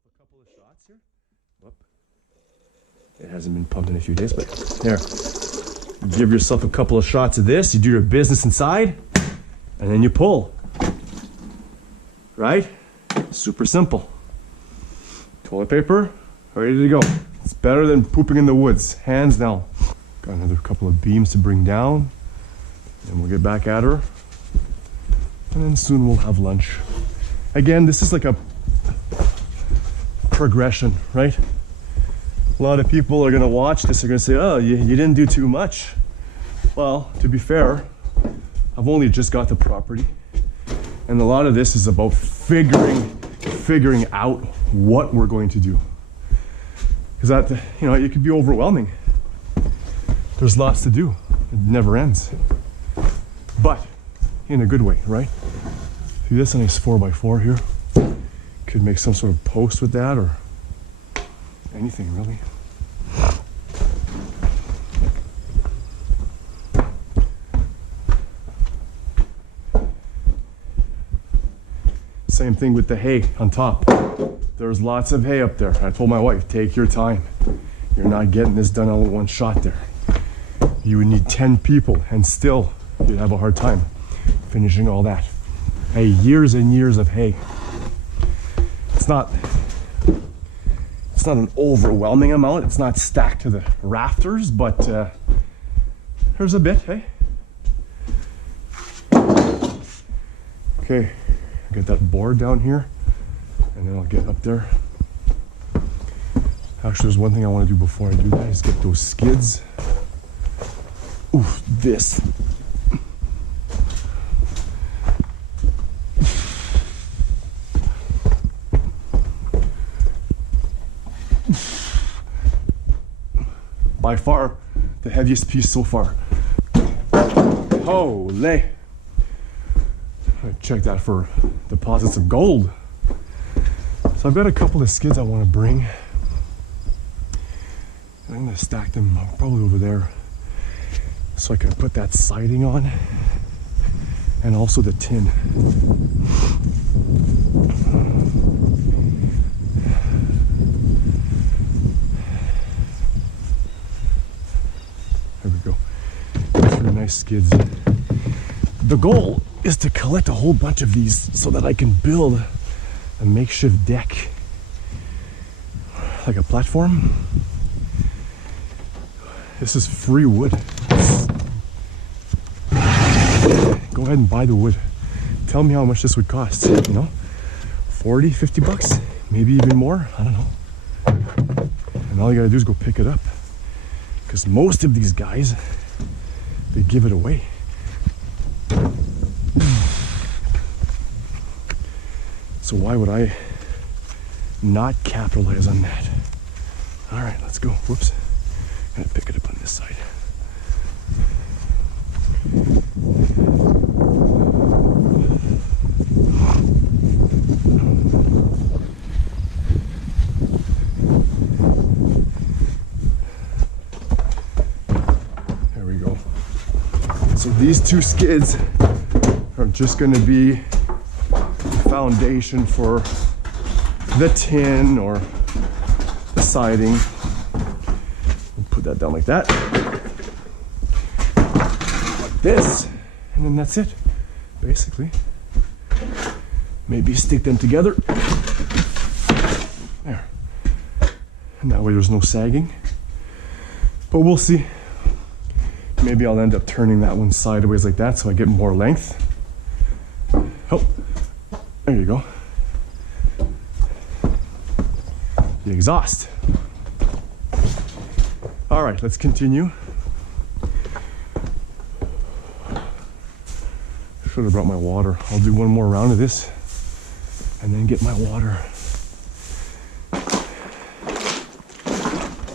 yourself a couple of shots here. Whoop. It hasn't been pumped in a few days, but there. Give yourself a couple of shots of this. You do your business inside, and then you pull. Right? Super simple. Toilet paper, ready to go. It's better than pooping in the woods, hands down. Got another couple of beams to bring down, and we'll get back at her. And then soon we'll have lunch. Again, this is like a progression, right? A lot of people are gonna watch this, are gonna say, oh, you didn't do too much. Well, to be fair, I've only just got the property. And a lot of this is about figuring out what we're going to do. Because that, it could be overwhelming. There's lots to do. It never ends. But in a good way, right? See this nice 4x4 here? Could make some sort of post with that or anything really. Same thing with the hay on top. There's lots of hay up there. I told my wife, take your time. You're not getting this done all in one shot there. You would need 10 people and still you'd have a hard time finishing all that. Hey, years and years of hay. It's not an overwhelming amount. It's not stacked to the rafters, but there's a bit, hey? Okay, get that board down here, and then I'll get up there. Actually, there's one thing I want to do before I do that is get those skids. Oof, this. By far, the heaviest piece so far. Holy! I check that for deposits of gold. So I've got a couple of skids I want to bring. I'm going to stack them probably over there so I can put that siding on and also the tin. There we go. Three nice skids. The goal is to collect a whole bunch of these so that I can build a makeshift deck, like a platform. This is free wood. Go ahead and buy the wood. Tell me how much this would cost, 40, 50 bucks, maybe even more, I don't know. And all you gotta do is go pick it up. Because most of these guys, they give it away. So why would I not capitalize on that? All right, let's go. Whoops. I'm gonna pick it up on this side. There we go. So these two skids are just gonna be foundation for the tin or the siding. We'll put that down like that, like this, and then that's it, basically. Maybe stick them together. There. And that way there's no sagging. But we'll see. Maybe I'll end up turning that one sideways like that so I get more length. Oh. There you go. The exhaust. All right, let's continue. Should have brought my water. I'll do one more round of this and then get my water.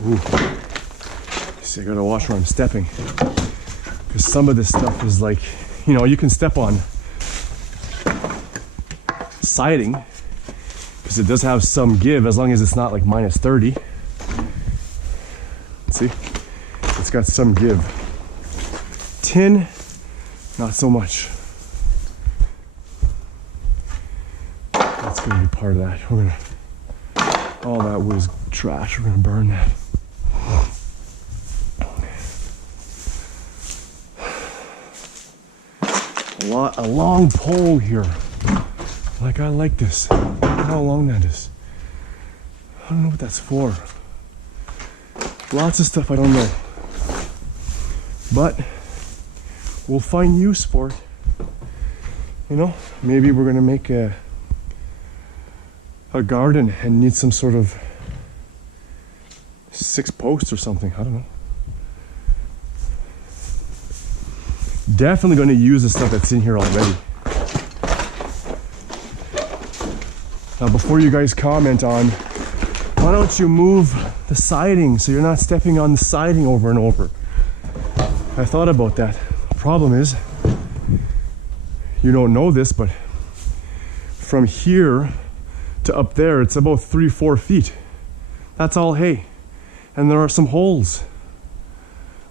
Ooh. See, I gotta watch where I'm stepping. Because some of this stuff is like, you can step on siding because it does have some give as long as it's not like minus 30. See, it's got some give. Tin, not so much. That's gonna be part of that. We're gonna All that wood is trash. We're gonna burn that. A long pole here. Like, I like this. Look how long that is. I don't know what that's for. Lots of stuff I don't know. But we'll find use for it. You know, maybe we're gonna make a garden and need some sort of 6 posts or something. I don't know. Definitely going to use the stuff that's in here already. Now, before you guys comment on, why don't you move the siding so you're not stepping on the siding over and over? I thought about that. The problem is, you don't know this, but from here to up there, it's about 3-4 feet. That's all hay. And there are some holes.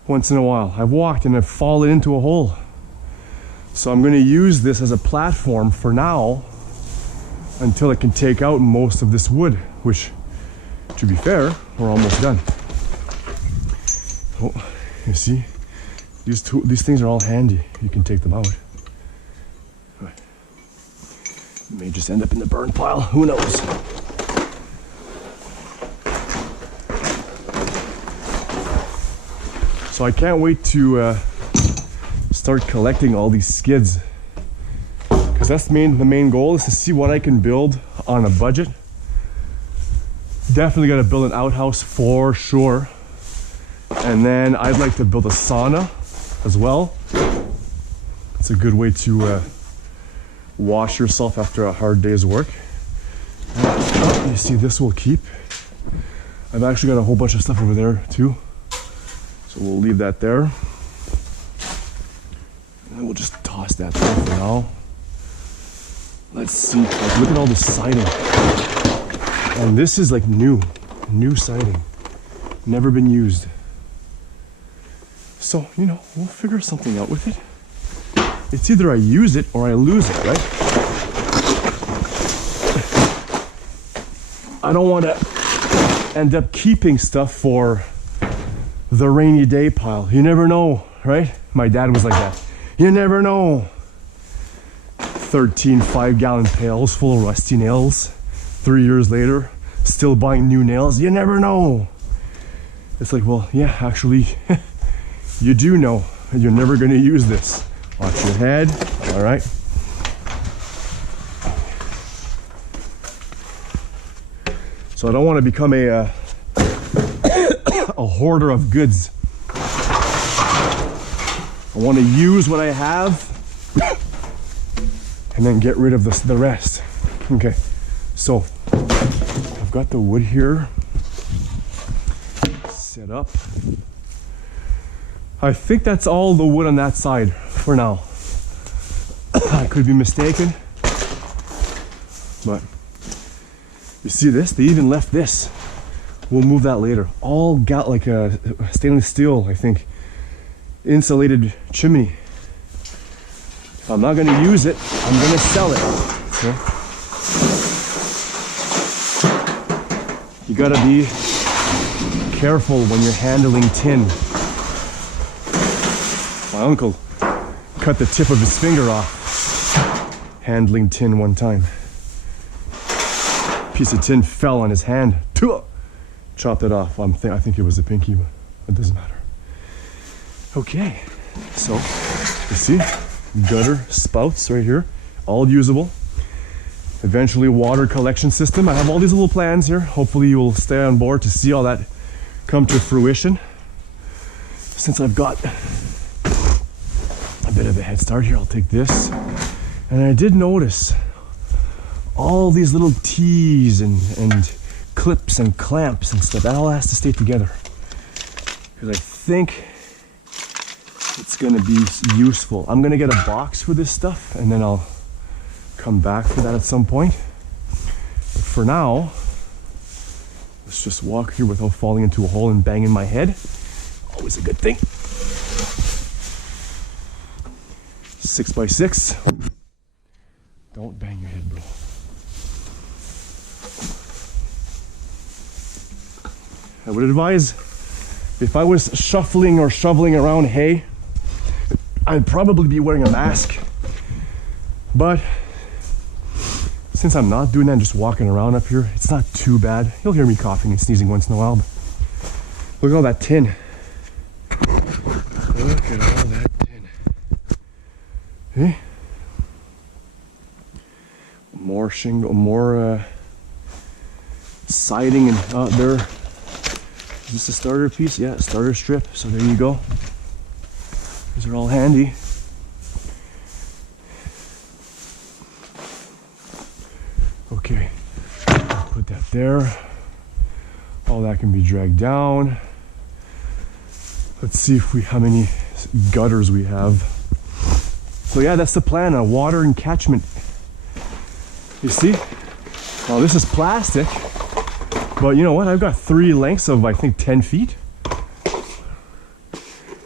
Once in a while, I've walked and I've fallen into a hole. So I'm going to use this as a platform for now until it can take out most of this wood, which, to be fair, we're almost done. Oh, you see, these things are all handy. You can take them out. It may just end up in the burn pile. Who knows? So I can't wait to start collecting all these skids, because that's the main goal is to see what I can build on a budget. Definitely got to build an outhouse for sure, and then I'd like to build a sauna as well. It's a good way to wash yourself after a hard day's work. You see, this will keep. I've actually got a whole bunch of stuff over there too. So we'll leave that there. And then we'll just toss that there for now. Let's see. Like, look at all this siding. And this is like new siding. Never been used. So, you know, we'll figure something out with it. It's either I use it or I lose it, right? I don't want to end up keeping stuff for the rainy day pile. You never know, right? My dad was like that. You never know. 13 5-gallon pails full of rusty nails. 3 years later, still buying new nails. You never know. It's like, well, yeah, actually, you do know. You're never going to use this. Watch your head. All right. So I don't want to become a hoarder of goods. I want to use what I have and then get rid of the rest. Okay, so I've got the wood here set up. I think that's all the wood on that side for now. I could be mistaken, but you see this? They even left this. We'll move that later. All got like a stainless steel, I think, insulated chimney. If I'm not gonna use it, I'm gonna sell it. Okay? You gotta be careful when you're handling tin. My uncle cut the tip of his finger off handling tin one time. Piece of tin fell on his hand. Chopped it off. I think it was a pinky, but it doesn't matter. Okay, so you see, gutter spouts right here, all usable. Eventually water collection system. I have all these little plans here. Hopefully you will stay on board to see all that come to fruition. Since I've got a bit of a head start here, I'll take this. And I did notice all these little T's and clips and clamps and stuff. That all has to stay together, because I think it's gonna be useful. I'm gonna get a box for this stuff and then I'll come back for that at some point. But for now, let's just walk here without falling into a hole and banging my head. Always a good thing. 6x6. Don't bang your head, bro. I would advise, if I was shuffling or shoveling around hay, I'd probably be wearing a mask. But since I'm not doing that, just walking around up here, it's not too bad. You'll hear me coughing and sneezing once in a while. But look at all that tin. Look at all that tin. Hey? More shingle, more siding, and there. Is this a starter piece? Yeah, starter strip. So there you go. These are all handy. Okay, put that there. All that can be dragged down. Let's see how many gutters we have. So yeah, that's the plan, a water and catchment. You see? Well, this is plastic, but you know what? I've got 3 lengths of, I think, 10 feet.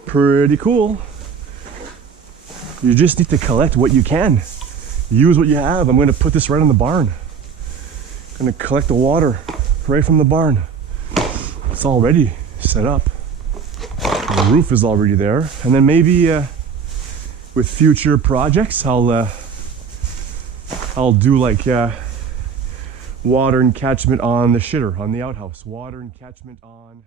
Pretty cool. You just need to collect what you can. Use what you have. I'm going to put this right in the barn. I'm going to collect the water right from the barn. It's already set up. The roof is already there. And then maybe with future projects, I'll do like water and catchment on the shitter, on the outhouse. Water and catchment on